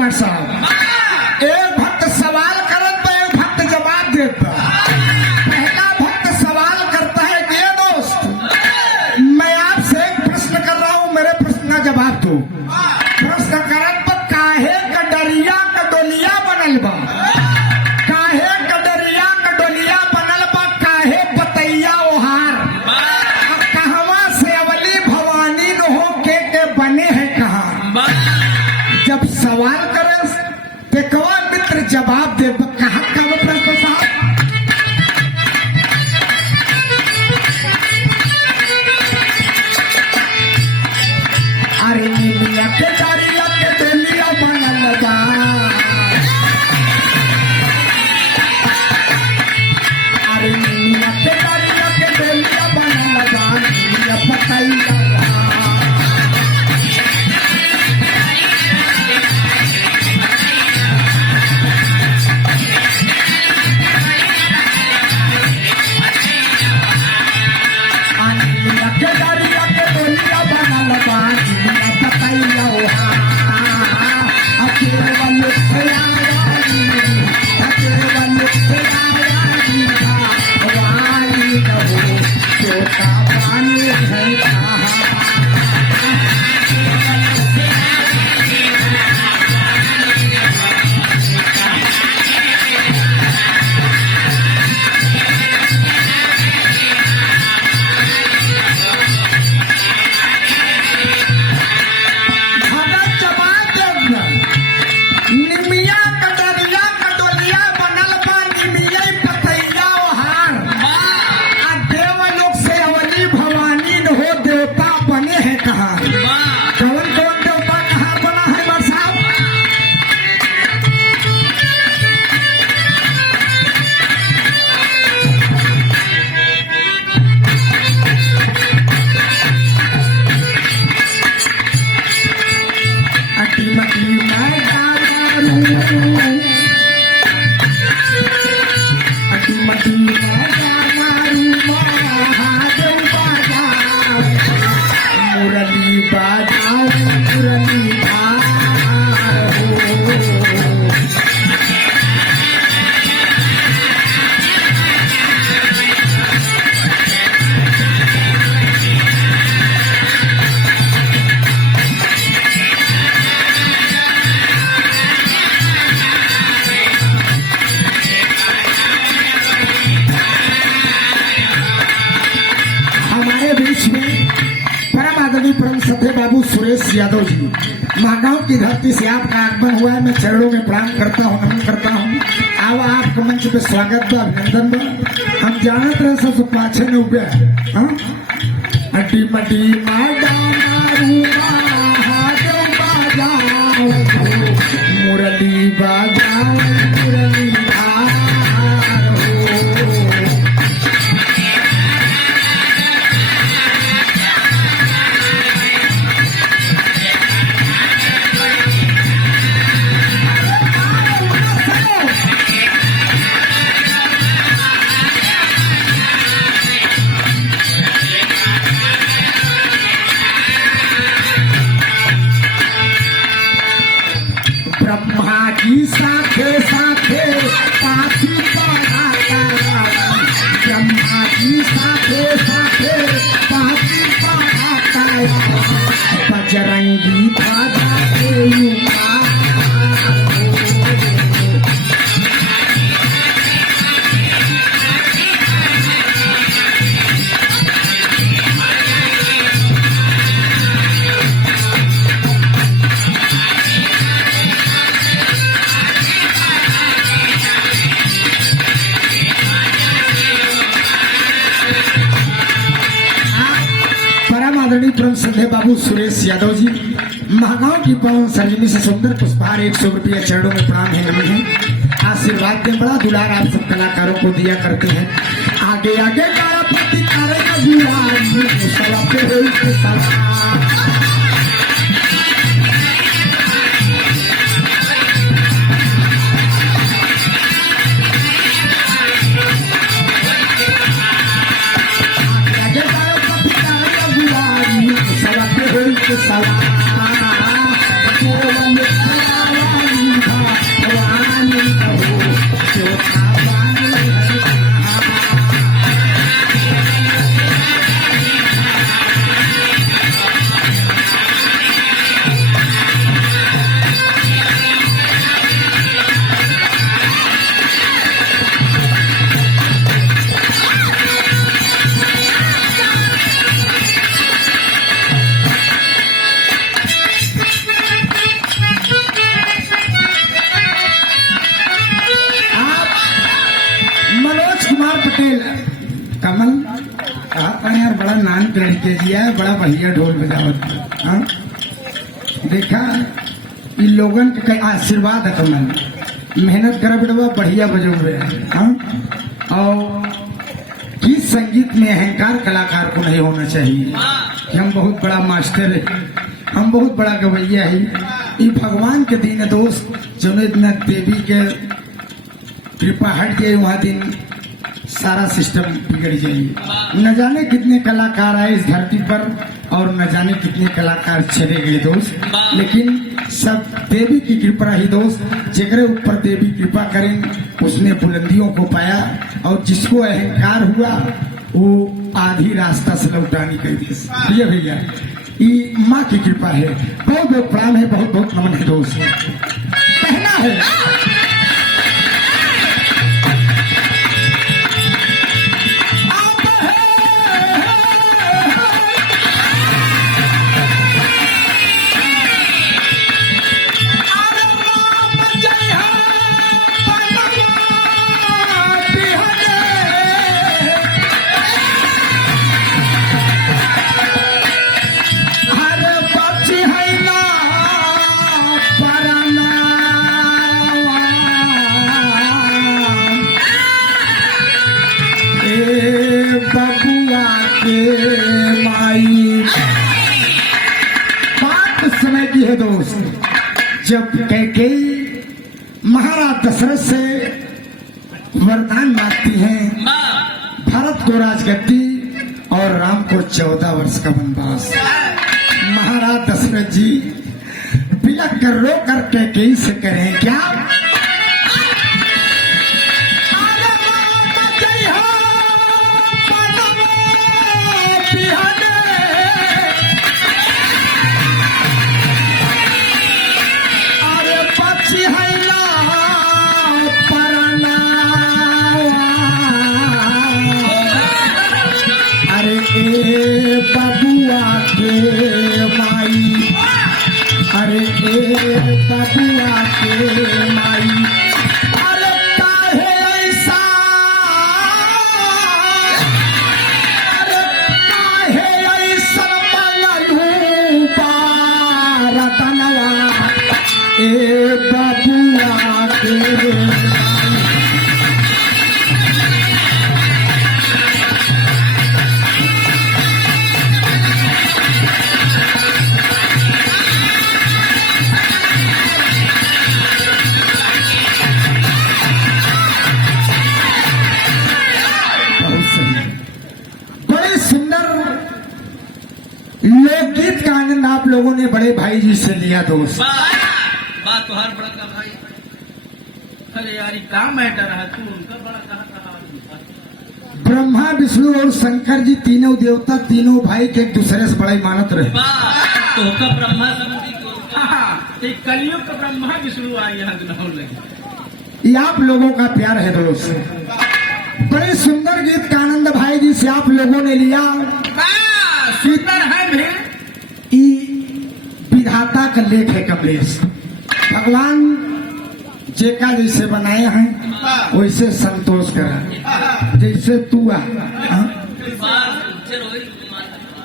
हमारे साहब। एक भक्त सवाल करत बा, एक भक्त जवाब देत बा। पहला भक्त सवाल करता है कि ये दोस्त, मैं आपसे एक प्रश्न कर रहा हूं, मेरे प्रश्न का जवाब दो। प्रश्न करत बा, काहे का डरिया का डोलिया बनल बा? काहे का डरिया का डोलिया बनल बा? काहे बतैया ओहार? कहवा से अवली भवानी न हो के बने हैं कहा? जब सवाल करे ते कवा मित्र जवाब दे, कहा का वो प्रश्न साहब? अरे नीलिया के डारिया के डोलिया बनल बा, अरे नीलिया के डारिया के डोलिया बनल बा, नीलिया बतैया बाबू सुरेश यादव जी, महागांव की धरती से आपका आगमन हुआ है। मैं चरणों में प्रणाम करता हूँ, नमन करता हूँ। आओ आपके मंच पे स्वागत बा, अभिनंदन बा। हम जानत रहे सब पाछे न उगे अड्डी मड्डी मुरली बाजाओ मुरली साथे साथे पाथी पढ़ाता, ब्रह्मा जी साथे साथे पाथी पढ़ाता, बजरंगी ध्वजा के युवा आदरणीय परम श्रद्धेय बाबू सुरेश यादव जी, महागांव की पवन सजनी से सुंदर पुष्पहार 100 रुपया चरणों में प्रणाम है, नमन है। आशीर्वाद दे, बड़ा दुलार आप सब कलाकारों को दिया करते हैं। आगे आगे काला पति करेगा सवा पे सवा एक लड़के जी है, बड़ा बढ़िया ढोल बजावत। हाँ देखा इन लोगन के आशीर्वाद है तुम्हें, मेहनत करा बेटवा, बढ़िया बजो हुए। हाँ और गीत संगीत में अहंकार कलाकार को नहीं होना चाहिए कि हम बहुत बड़ा मास्टर है, हम बहुत बड़ा गवैया है। ये भगवान के दिन है दोस्त, जो इतना देवी के कृपा हट जाए वहाँ दिन सारा सिस्टम बिगड़ जाइए। न जाने कितने कलाकार आए इस धरती पर और न जाने कितने कलाकार चले गए दोस्त, लेकिन सब देवी की कृपा ही दोस्त। जेकरे ऊपर देवी कृपा करें उसने बुलंदियों को पाया, और जिसको अहंकार हुआ वो आधी रास्ता से लौटानी कर दी। ये भैया ये माँ की कृपा है। बहुत बहुत प्रणाम है, बहुत बहुत नमन है दोस्त। कहना है बबुआ के माई। बात उस समय की है दोस्त जब कैकेयी महाराज दशरथ से वरदान मांगती हैं, भरत को राजगद्दी और राम को 14 वर्ष का वनवास। महाराज दशरथ जी बिलख कर रो कर कैकेयी से करें क्या, बबुआ के माई, अरे बबुआ के माई, अरे काहे ऐसा, अरे काहे ऐसा मनलू रतनवा, बबुआ के लोकगीत का आनंद आप लोगों ने बड़े भाई जी से लिया दोस्त। बात तो हर बड़ा का भाई, अरे यार क्या मैटर है, तू उनका बड़ा कहा। ब्रह्मा विष्णु और शंकर जी तीनों देवता, तीनों भाई के एक दूसरे से बड़ा मानत रहे। तो का ब्रह्मा समझी कलयुग का ब्रह्मा विष्णु आई यहाँ लगे। ये आप लोगों का प्यार है दोस्त। बड़े सुंदर गीत का आनंद भाई जी से आप लोगों ने लिया। सुंदर है भी विधाता का लेख है कमलेश। भगवान जेका जैसे बनाए हैं वैसे संतोष करा, जैसे तू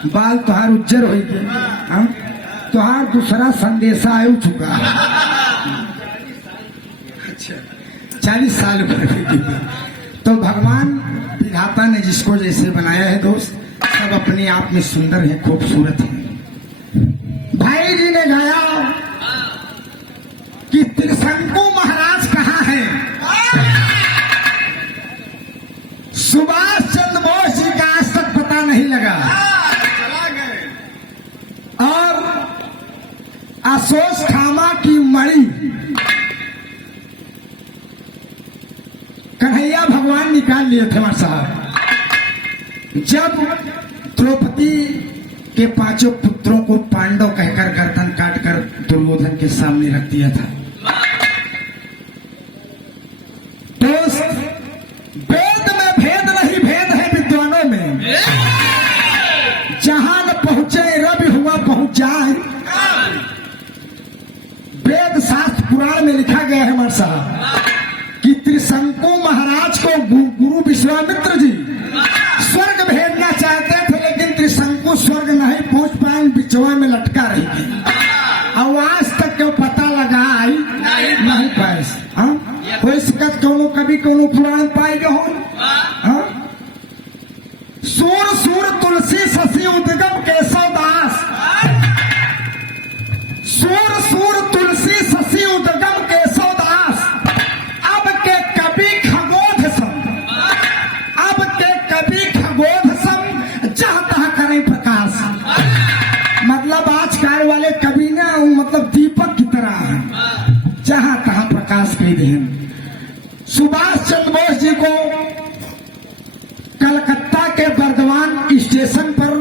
बाल तुहार उज्जर हो गए, तुहार दूसरा संदेशा आ चुका। अच्छा 40 साल तो भगवान विधाता ने जिसको जैसे बनाया है दोस्त, सब अपने आप में सुंदर है, खूबसूरत है। भाई जी ने गाया कि त्रिशंकु महाराज कहाँ हैं, सुभाष चंद्र बोस जी का आज तक पता नहीं लगा, और अशोक खामा की मणि कन्हैया भगवान निकाल लिए थे हमारे साहब। जब द्रौपदी के 5 पुत्रों को पांडव कहकर गर्दन काटकर दुर्योधन के सामने रख दिया था। दोस्त वेद में भेद नहीं, भेद है विद्वानों में। जहां न पहुंचे रवि हुआ पहुंच जाए। वेद शास्त्र पुराण में लिखा गया है हमारे साहब कि त्रिशंकु महाराज को गुरु विश्वामित्र जी स्वर्ग भेजना चाहते थे, लेकिन त्रिशंकु बिचवा में लटका रही थी और आज तक क्यों पता लगा आई नहीं पाए। हाँ कोई शिकत कोनो कभी कोनो पुराण पाएगा हो। हाँ सूर सूर तुलसी शशि उद्गम केशव दास, सूर सूर तुलसी शशि उद्गम केशव दास, अब के कवि खगोध सम, अब के कवि खगोध सम जहाँ तहाँ करें प्रकाश। मतलब आजकल वाले कवि ना मतलब दीपक की तरह है, जहाँ तहाँ प्रकाश कर दें। सुभाष चंद्र बोस जी को कलकत्ता के बर्दवान स्टेशन पर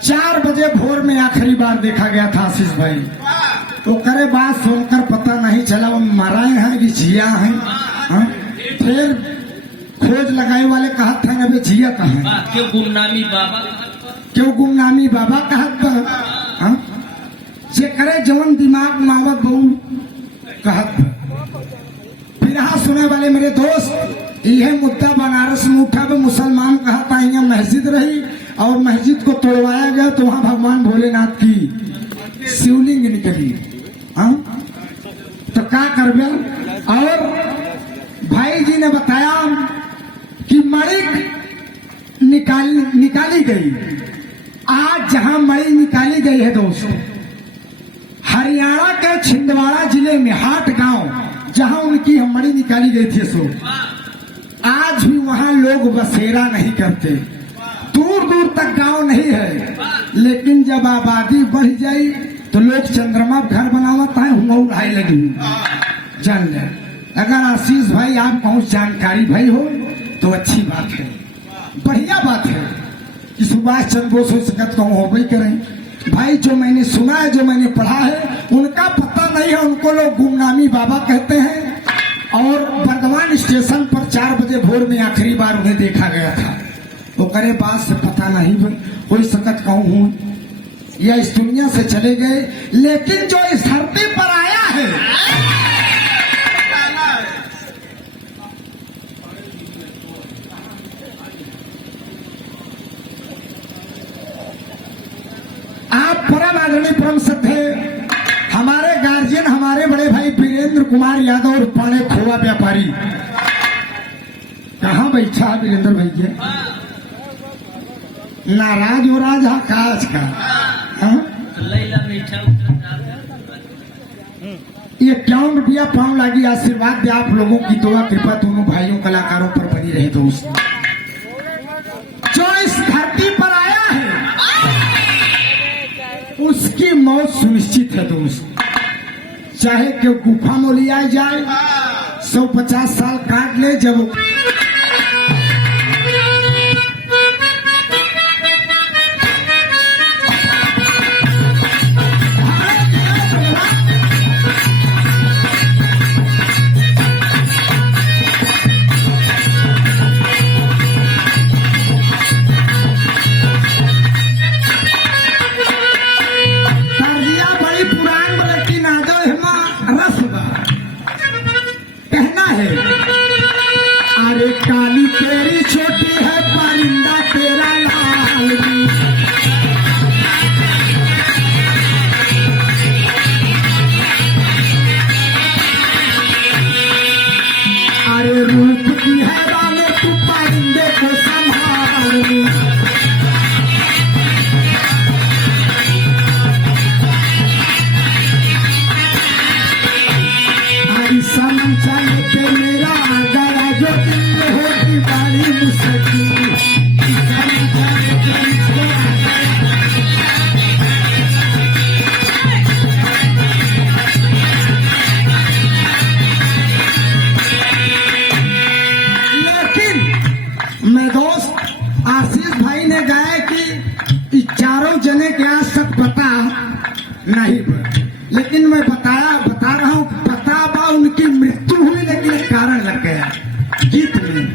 4 बजे भोर में आखिरी बार देखा गया था आशीष भाई। तो करे बात सुनकर पता नहीं चला वो मरा है कि जिया है। हाँ? फिर खोज लगाए वाले कहा था अबे जिया कहाँ है, क्यों गुमनामी बाबा, क्यों गुमनामी बाबा कहत बा। हाँ? जे करे जवन दिमाग मावत बहु कहत बा। फिर हाँ सुने वाले मेरे दोस्त, यह मुद्दा बनारस में उठा भी मुसलमान कहा था यहाँ मस्जिद रही और मस्जिद को तोड़वाया गया तो वहां भगवान भोलेनाथ की शिवलिंग निकली। हाँ तो क्या कर गया। और भाई जी ने बताया कि मणि निकाली गई। आज जहां मणि निकाली गई है दोस्तों, हरियाणा के छिंदवाड़ा जिले में हाट गांव जहां उनकी मणि निकाली गई थी, सो आज भी वहां लोग बसेरा नहीं करते, दूर दूर तक गांव नहीं है। लेकिन जब आबादी बढ़ जाए तो लोग चंद्रमा घर बनावता है, हम उड़ाई लगी। जान ले अगर आशीष भाई आप पहुंच जानकारी भाई हो तो अच्छी बात है, बढ़िया बात है कि सुभाष चंद्र बोस हो सकत कहूँ हो भाई करें। भाई जो मैंने सुना है, जो मैंने पढ़ा है, उनका पता नहीं है, उनको लोग गुमनामी बाबा कहते हैं। और बर्दवान स्टेशन पर 4 बजे भोर में आखिरी बार उन्हें देखा गया था। तो करे बात से पता नहीं कोई सकत कहूँ हूँ या इस दुनिया से चले गए, लेकिन जो इस धरती पर आया है आप परम आदरणीय परम सत्य हमारे गार्जियन, हमारे बड़े भाई वीरेंद्र कुमार यादव और पाने खोवा व्यापारी। कहाँ बैठा है वीरेंद्र भैया, नाराज हो राज हा काज का। हाँ? ये 51 रुपया पाँव लागी। आशीर्वाद दे आप लोगों की दुआ कृपा दोनों भाइयों कलाकारों पर बनी रहे दोस्त। जो इस धरती पर आया है उसकी मौत सुनिश्चित है दोस्त, चाहे क्यों गुफा में लिया जाए, 150 साल काट ले। जब अरे काली तेरी छोटी है, परिंदा तेरा लाल। अरे रूप की है रानी तू परिंदे को संभाल। हरी समन चले पे मेरा गया जो दिल होगी बारी मुसकी। लेकिन मैं दोस्त आशीष भाई ने गाया कि चारों जने के आज तक पता नहीं, लेकिन मैं बता रहा हूँ पता बा उनकी मृत्यु हुई, लेकिन कारण लग गया गीत में।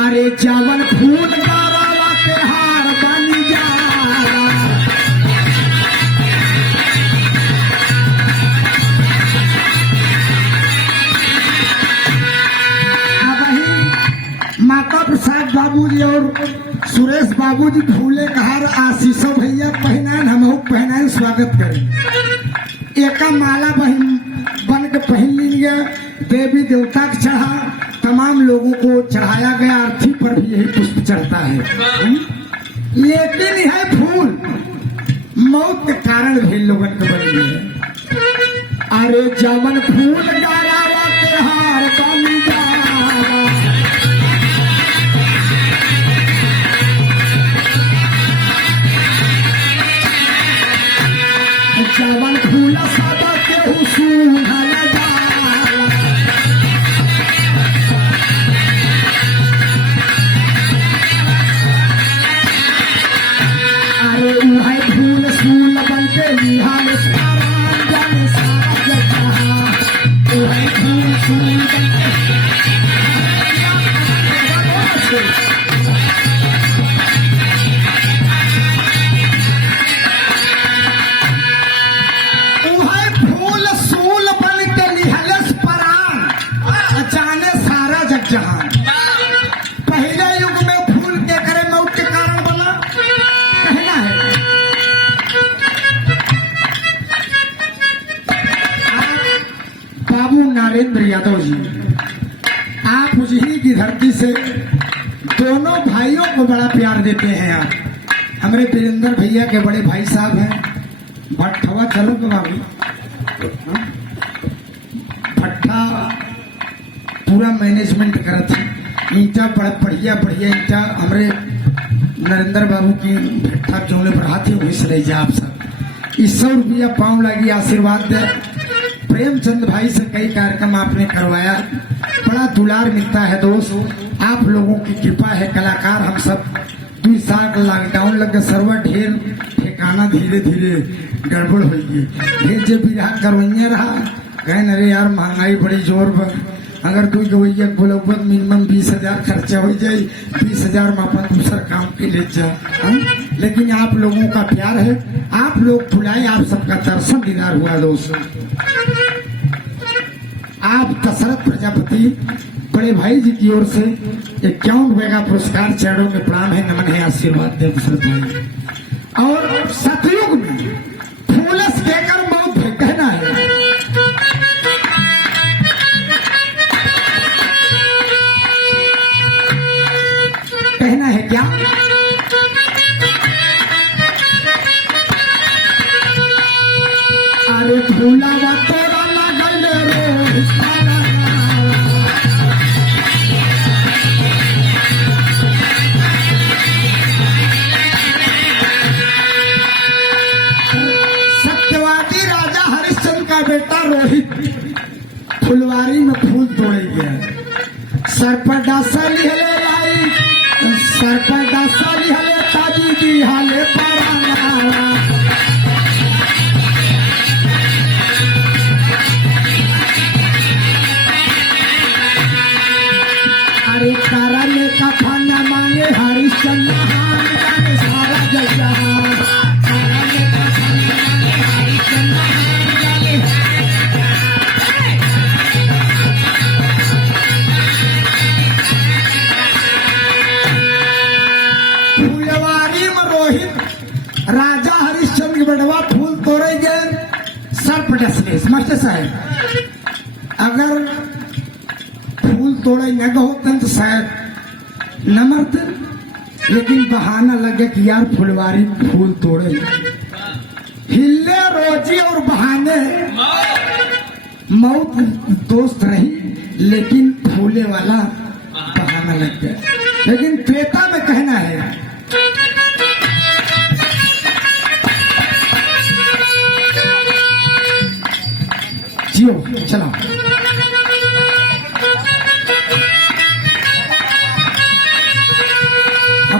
अरे जावन फूल गावा के हार बन जा, अब माता प्रसाद बाबू जी और सुरेश बाबू जी फूले कहार आशीषो भैया पहनान हम पहनान स्वागत करें। एका माला बन के पहन लीजिए। देवी देवता के चढ़ा, तमाम लोगों को चढ़ाया गया। अर्थी पर भी यही पुष्प चढ़ता है। लेकिन यह फूल मौत के कारण भी लोगन के बन गए। अरे जवन फूल गारावा के हार कम जावा, जवन फूल सब के सूंघल जाला, अरे वह फूल सूल बनते निहाल सारा जन सारा जगह, वह फूल सूल बनते जहां पहले युग में फूल के करे मौत के कारण बना कहना है। बाबू नरेंद्र यादव जी, आप उजही की धरती से दोनों भाइयों को बड़ा प्यार देते हैं। आप हमारे वीरेंद्र भैया के बड़े भाई साहब हैं। भट्ठवा चलो बाबू, भट्ठा पूरा मैनेजमेंट करा था। ईटा बढ़िया बढ़िया ईटा हमारे नरेंद्र बाबू की भट्ठा चौले पर हाथी हुई से ले जा। आप सब 100 रुपया पाँव लगी, आशीर्वाद दे। प्रेमचंद भाई से कई कार्यक्रम आपने करवाया, बड़ा दुलार मिलता है दोस्त। आप लोगों की कृपा है। कलाकार हम सब 2 साल लॉकडाउन लग गए, सर्वर ढेर ठिकाना धीरे धीरे गड़बड़ हो गई। ढेर जे बिरहा करवैया रहा, कहें अरे यार महंगाई बड़ी जोर पर, अगर कोई गवैया बोलबत मिनिमम 20,000 खर्चा हो जाए, 20,000 में अपन दूसरा काम के ले जाए। लेकिन आप लोगों का प्यार है, आप लोग बुलाए, आप सबका दर्शन दीदार हुआ दोस्तों। आप दशरथ प्रजापति बड़े भाई जी की ओर से 51 रुपए का पुरस्कार, चरणों में प्रणाम है, नमन है, आशीर्वाद दे दशरथ भाई। और सतयुग में फूलस कहकर बहुत कहना है। कहना है क्या? अरे फूलावा तोरा लगल रे सत्यवादी राजा हरिश्चंद्र का बेटा रोहित फुलवारी में फूल तोड़े गया। सर पर डासा लिहले लाई, सर पर डासा लिहले ताजी दी हाले पराना। अरे तारा ने कफन मांगे हरिश्चंद्र जाने सारा जग जहां। तारा ने कफन मांगे हरिश्चंद्र जाने। फुलवारी में रोहित राजा हरिश्चंद्र के बेटवा फूल तोड़े गए, सर पर डसले। मास्टर साहब, अगर फूल तोड़े न होते तो शायद न मरते, लेकिन बहाना लगे कि यार फुलवारी फूल तोड़े। हिले रोजी और बहाने मौत दोस्त रही, लेकिन फूले वाला बहाना लग गया। लेकिन त्रेता में कहना है, जियो चलो।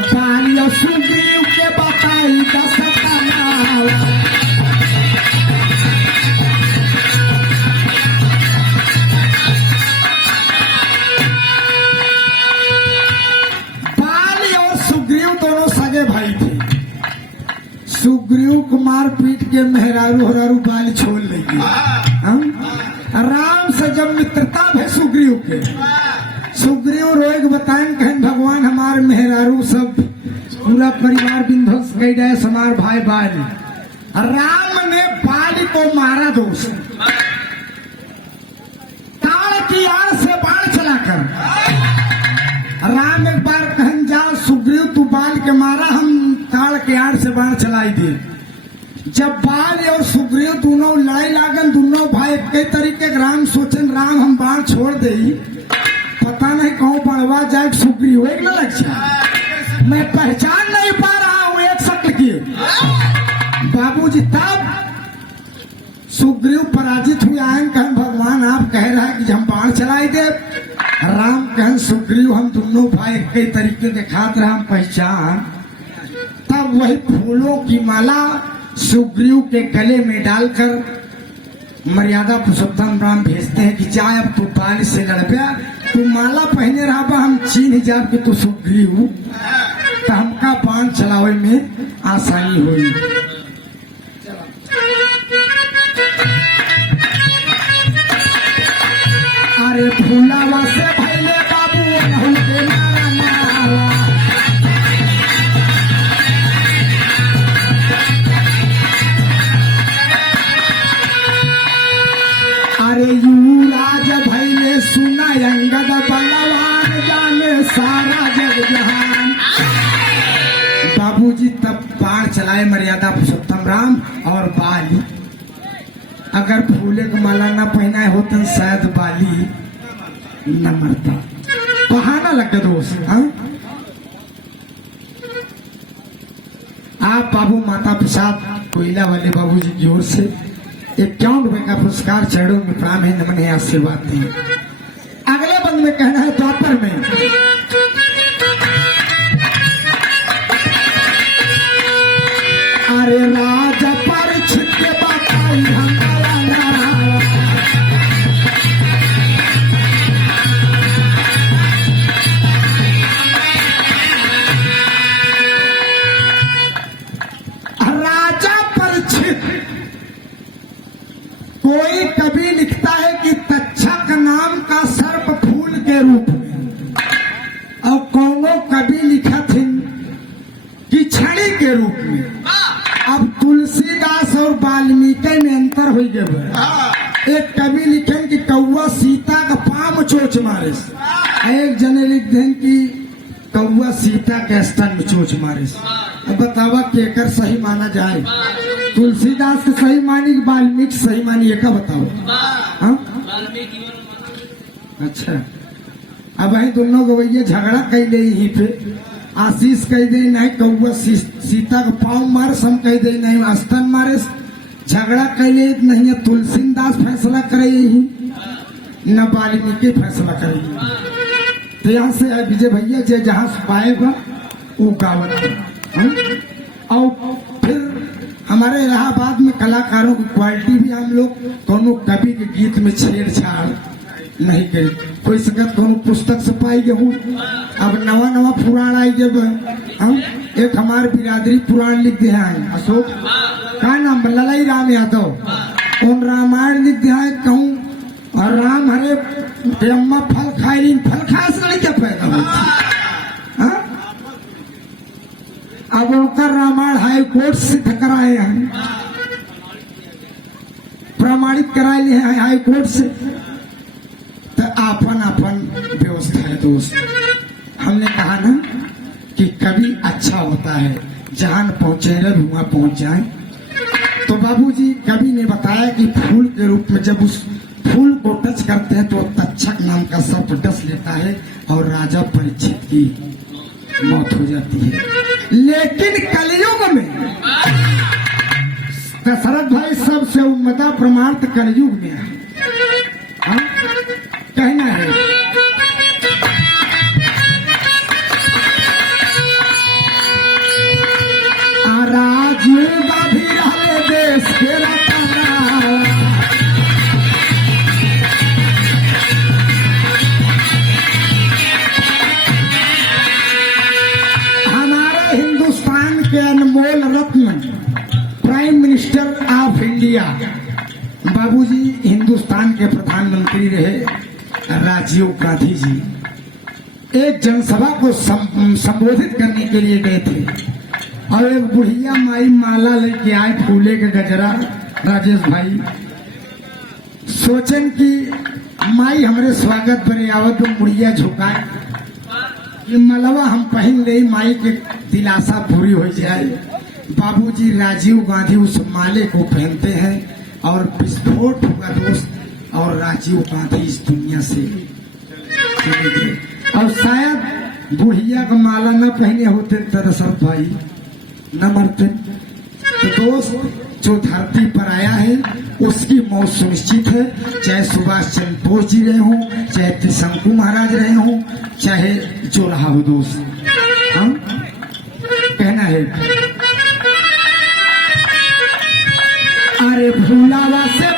पालियो सुग्रीव के बताई दशरथ नाव, बाली और सुग्रीव दोनों सगे भाई थे। सुग्रीव को मार पीट के मेहरारू हरारू बाली छोड़ लेगी। राम से जब मित्रता है सुग्रीव के, सुग्रीव रोएग बताएं कहें भगवान हमारे मेहरारू सब पूरा परिवार विध्वंस कर गए, समार भाई बाली। राम ने बाली को मारा दोस्त, ताड़ की आड़ से बाण चलाकर। राम एक बार कहन जा सुग्रीव तू बाल के मारा, हम ताड़ के आड़ से बाण चलाई दे। जब बाल और सुग्रीव दोनों लड़ाई लागन, दोनों भाई कई तरीके राम सोचन राम हम बाण छोड़ दे, पता नहीं कहूँ बढ़वा जाए सुग्रीव एक न लग जाए, मैं पहचान नहीं पा रहा हूँ एक शक्ल की। बाबूजी तब सुग्रीव पराजित हुए, आयन कहन भगवान आप कह रहा है कि हम बाण चलाई दे। राम कहन सुग्रीव हम दोनों भाई कई तरीके के खात रहे, हम पहचान। तब वही फूलों की माला सुग्रीव के गले में डालकर मर्यादा पुरुषोत्तम राम भेजते हैं कि जाए अब तू बाल से लड़बे, तू माला पहने रहा हम चीन जाब कि तू सुग्रीव, तो हमका बाण चलावे में आसानी हुई। अरे फूलावा से भैले बाबू रहू के मारा मारा, अरे युवराज भैले सुना अंगद बलवान, जाने सारा जग जहान। बाबूजी तब बाण चलाए मर्यादा पुरुषोत्तम राम और बाली। अगर फूले को माला न पहनाए होते शायद बाली न मरता। बहाना लग गया दोस्त। हाँ? आप बाबू माता प्रसाद कोयला वाले बाबूजी की ओर से 51 रुपए का पुरस्कार चरणों में प्रणाम है, नमन है, आशीर्वाद दें। अगले बंद में कहना है द्वापर में अरे राजा परीक्षित के बताई हमारा नारा, राजा परीक्षित कोई कवि लिखता है कि तक्षक नाम का सर्प फूल के रूप में, और कौनो कवि लिखा थे कि छड़ी के रूप में। अब तुलसीदास और वाल्मीकि में अंतर हो गया। एक कवि लिखे कि कौआ सीता का पाम चोच मारे, एक जने लिख दें कि कौआ सीता के स्तन में चोच मारे। अब बतावा केकर सही माना जाए, तुलसीदास के सही मानी कि वाल्मीकि सही मानी, एक बताओ। हाँ? अच्छा, अब वही दोनों गवैया झगड़ा कह दे, यहीं पे आशीष कह दे नहीं कौआ सीता का पाँव मारस, हम कह दे नहीं स्तन मारस। झगड़ा कह ले नहीं है तुलसीदास फैसला करे यही, न वाल्मीकि फैसला करेगी। तो यहाँ से विजय भैया जे जहाँ से पाएगा वो गावत। और फिर हमारे इलाहाबाद में कलाकारों की क्वालिटी भी हम लोग दोनों कवि के गीत में छेड़छाड़ नहीं करे। कोई संगत कोनो पुस्तक से पाई गए, अब नवा नवा पुराण आई जब हम एक हमारे बिरादरी पुराण लिख दिया है, अशोक का नाम ललाई राम यादव, उन रामायण लिख दिया है कहूँ, और राम हरे ब्रह्मा फल खाई, फल खाए से नहीं क्या पैदा होती। अब उनका रामायण हाई कोर्ट सिद्ध कराए हैं, प्रमाणित कराए लिए हैं हाई कोर्ट से। तो आपन आपन व्यवस्था है दोस्त। हमने कहा ना कि कभी अच्छा होता है जहां पहुंचे वहां पहुंच जाए। तो बाबूजी कवि ने बताया कि फूल के रूप में जब उस फूल को टच करते हैं तो तक्षक नाम का सर्प डस लेता है और राजा परीक्षित की मौत हो जाती है। लेकिन कलयुग में दशरथ भाई सबसे उम्मदा प्रमाण तो कलयुग में है। कहना है राजयुगा भी रहे देश के रखना, हमारे हिंदुस्तान के अनमोल रत्न प्राइम मिनिस्टर ऑफ इंडिया बाबूजी हिंदुस्तान के प्रधानमंत्री रहे राजीव गांधी जी। एक जनसभा को संबोधित करने के लिए गए थे और एक बुढ़िया माई माला लेके आए, फूले के गजरा। राजेश भाई सोचन कि माई हमारे स्वागत बने आवत तो मुड़िया झुकाए, ये मलवा हम पहन ले, माई के दिलासा पूरी हो जाए। बाबूजी राजीव गांधी उस माले को पहनते हैं और विस्फोट हुआ दोस्त, और राजीव गांधी इस दुनिया से चले गए। और शायद बुढ़िया का माला न पहने होते दरअसल भाई न मरते। तो दोस्त जो धरती पर आया है उसकी मौत सुनिश्चित है, चाहे सुभाष चंद्र बोस जी रहे हों, चाहे त्रिशंकु महाराज रहे हों, चाहे जो रहा हो दोस्त। हम कहना है अरे भूलावा से